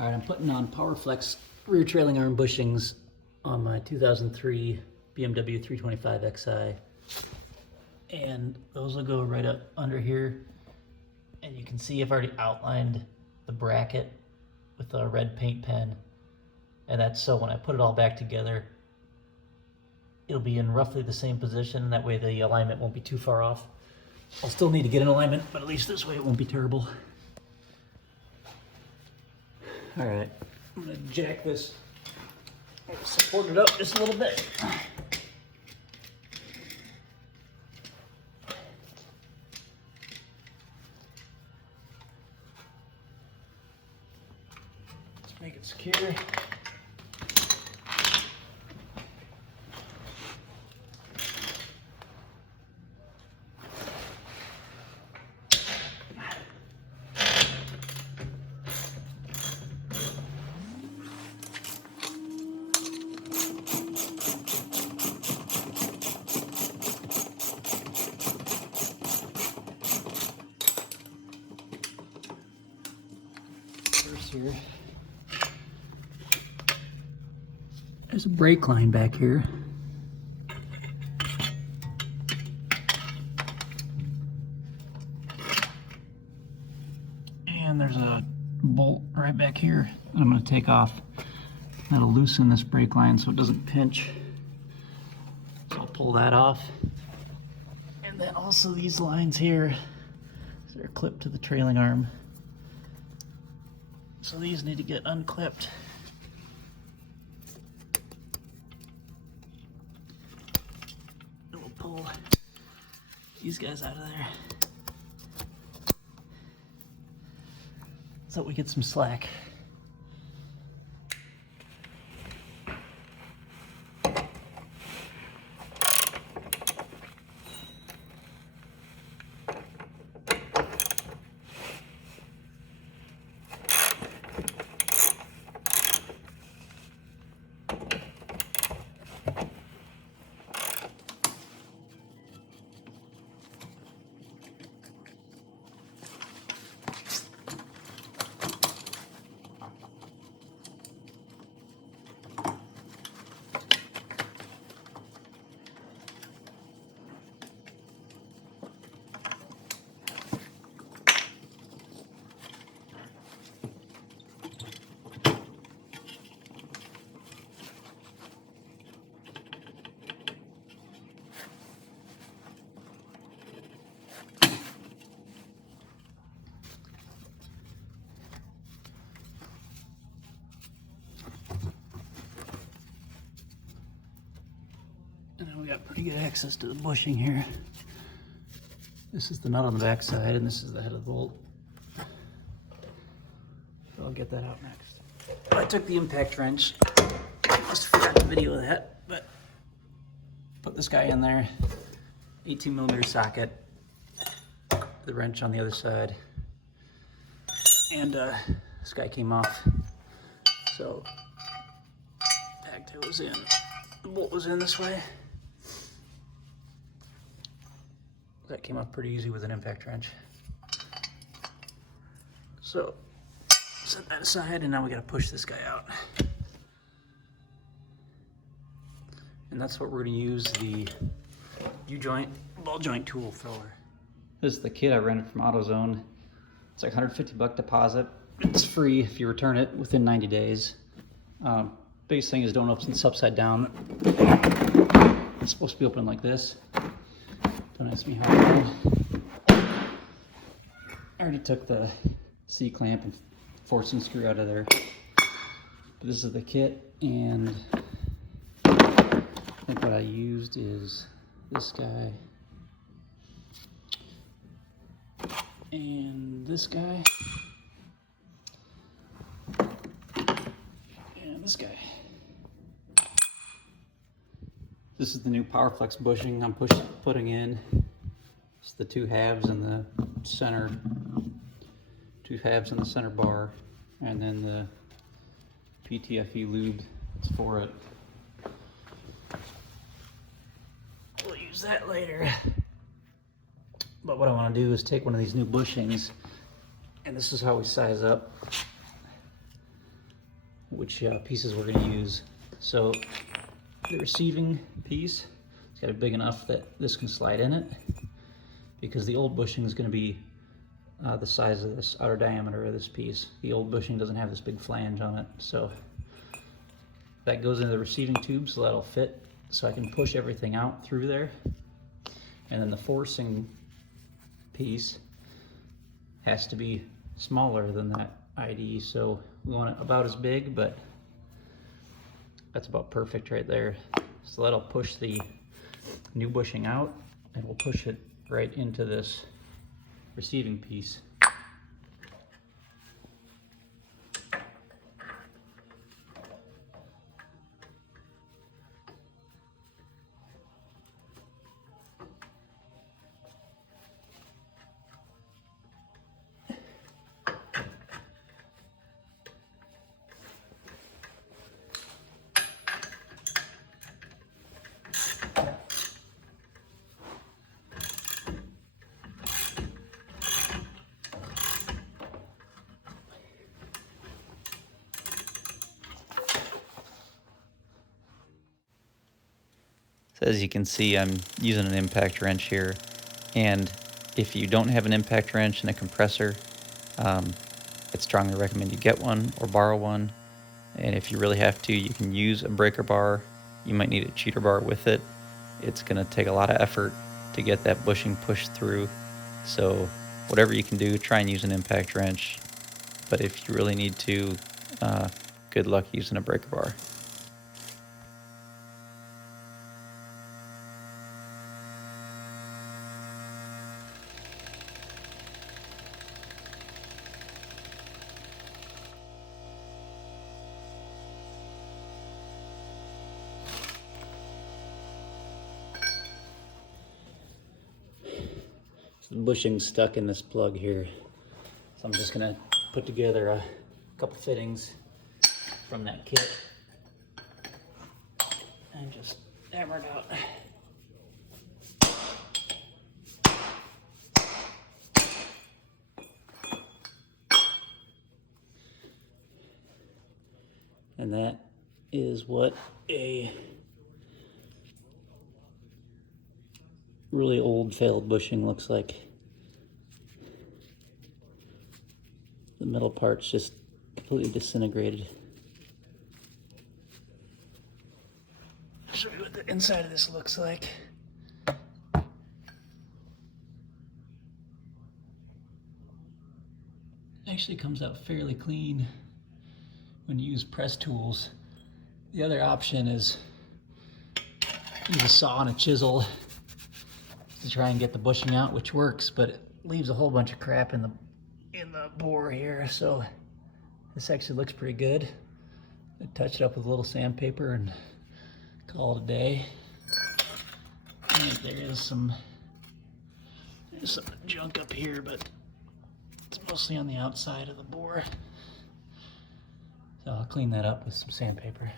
All right, I'm putting on PowerFlex rear trailing arm bushings on my 2003 BMW 325 Xi. And those will go right up under here. And you can see I've already outlined the bracket with a red paint pen. And that's so when I put it all back together, it'll be in roughly the same position. That way the alignment won't be too far off. I'll still need to get an alignment, but at least this way it won't be terrible. All right, I'm gonna jack this, support it up just a little bit. Let's make it secure. Here. There's a brake line back here. And there's a bolt right back here that I'm going to take off. That'll loosen this brake line so it doesn't pinch. So I'll pull that off. And then also these lines here, they're clipped to the trailing arm. So these need to get unclipped. And we'll pull these guys out of there so we get some slack. And then we got pretty good access to the bushing here. This is the nut on the back side, and this is the head of the bolt. So I'll get that out next. I took the impact wrench. I must have forgot to video that, but put this guy in there. 18mm socket. The wrench on the other side. And this guy came off. So impact was in. The bolt was in this way. That came off pretty easy with an impact wrench. So set that aside, and now we gotta push this guy out. And that's what we're gonna use the U-joint ball joint tool for. This is the kit I rented from AutoZone. It's like $150 deposit. It's free if you return it within 90 days. Biggest thing is don't open this upside down. It's supposed to be open like this. Don't ask me how I did. I already took the C-clamp and forcing screw out of there. But this is the kit, and I think what I used is this guy and this guy and this guy. This is the new PowerFlex bushing I'm putting in. It's the two halves in the center, bar, and then the PTFE lube that's for it. We'll use that later. But what I want to do is take one of these new bushings, and this is how we size up. which pieces we're going to use. So the receiving piece, it's got to be big enough that this can slide in it, because the old bushing is going to be the size of this outer diameter of this piece. The old bushing doesn't have this big flange on it, so that goes into the receiving tube, so that'll fit, so I can push everything out through there. And then the forcing piece has to be smaller than that ID, so we want it about as big, but that's about perfect right there. So that'll push the new bushing out, and we'll push it right into this receiving piece. So as you can see, I'm using an impact wrench here, and if you don't have an impact wrench and a compressor, I'd strongly recommend you get one or borrow one. And if you really have to, you can use a breaker bar. You might need a cheater bar with it. It's going to take a lot of effort to get that bushing pushed through. So whatever you can do, try and use an impact wrench. But if you really need to, good luck using a breaker bar. So the bushing's stuck in this plug here, so I'm just gonna put together a couple fittings from that kit and just hammer it out. And that is what a really old failed bushing looks like. The metal part's just completely disintegrated. I'll show you what the inside of this looks like. Actually comes out fairly clean when you use press tools. The other option is use a saw and a chisel to try and get the bushing out, which works, but it leaves a whole bunch of crap in the bore here. So this actually looks pretty good. I touched it up with a little sandpaper and call it a day. And there's some junk up here, but it's mostly on the outside of the bore. So I'll clean that up with some sandpaper.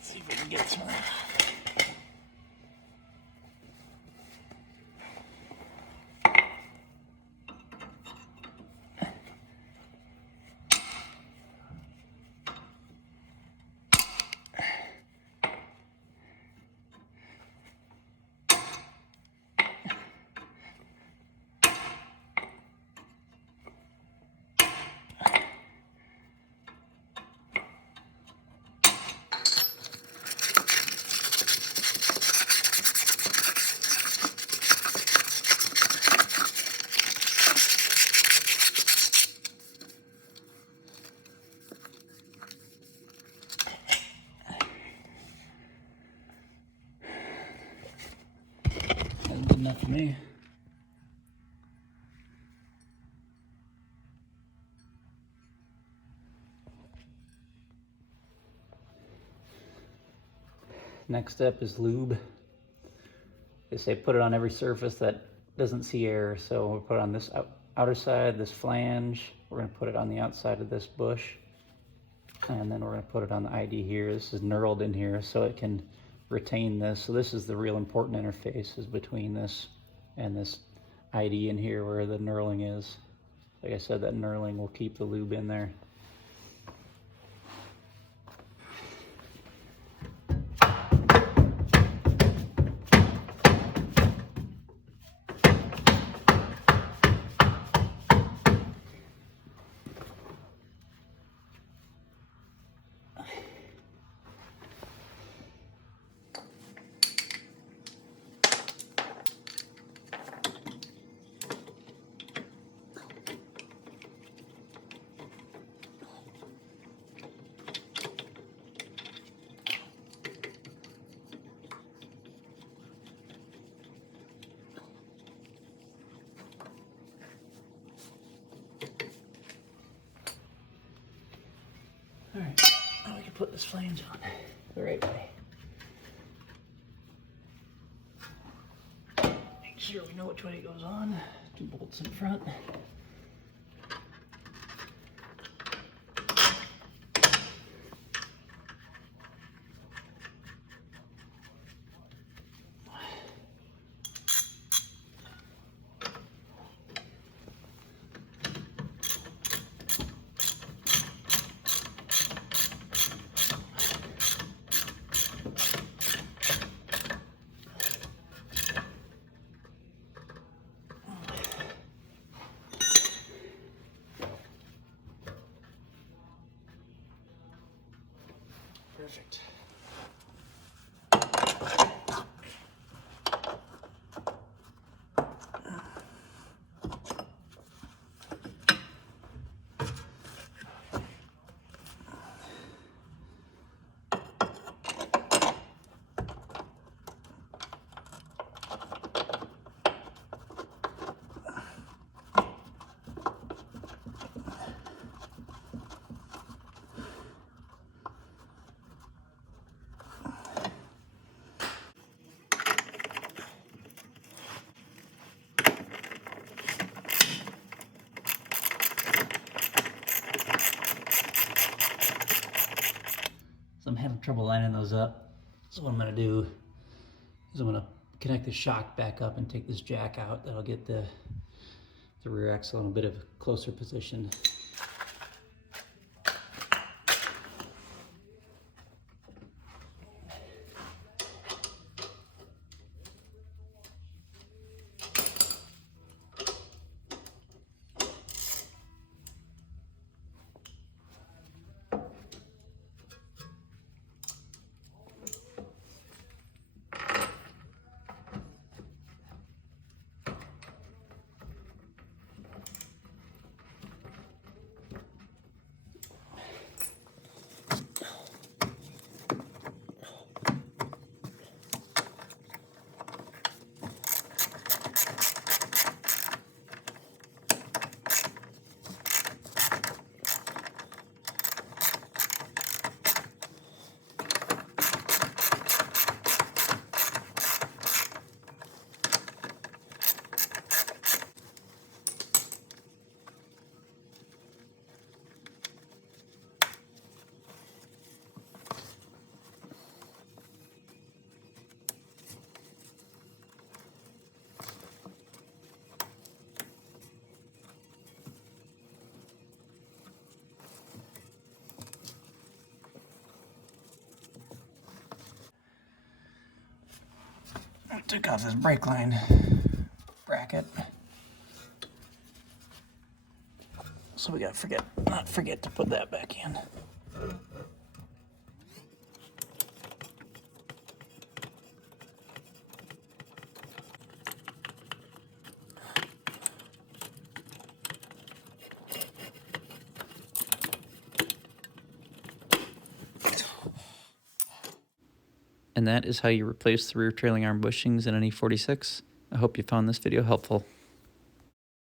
See if we can get some. That's good enough for me. Next step is lube. They say put it on every surface that doesn't see air. So we'll put it on this outer side, this flange. We're going to put it on the outside of this bush. And then we're going to put it on the ID here. This is knurled in here so it can retain this. So this is the real important interface, is between this and this ID in here where the knurling is. Like I said, that knurling will keep the lube in there. All right, now we can put this flange on the right way. Make sure we know which way it goes on. 2 bolts in front. Perfect. I'm having trouble lining those up. So what I'm going to do is I'm going to connect the shock back up and take this jack out. That'll get the rear axle in a bit of a closer position. I took off this brake line bracket, so we gotta not forget to put that back in. And that is how you replace the rear trailing arm bushings in an E46. I hope you found this video helpful.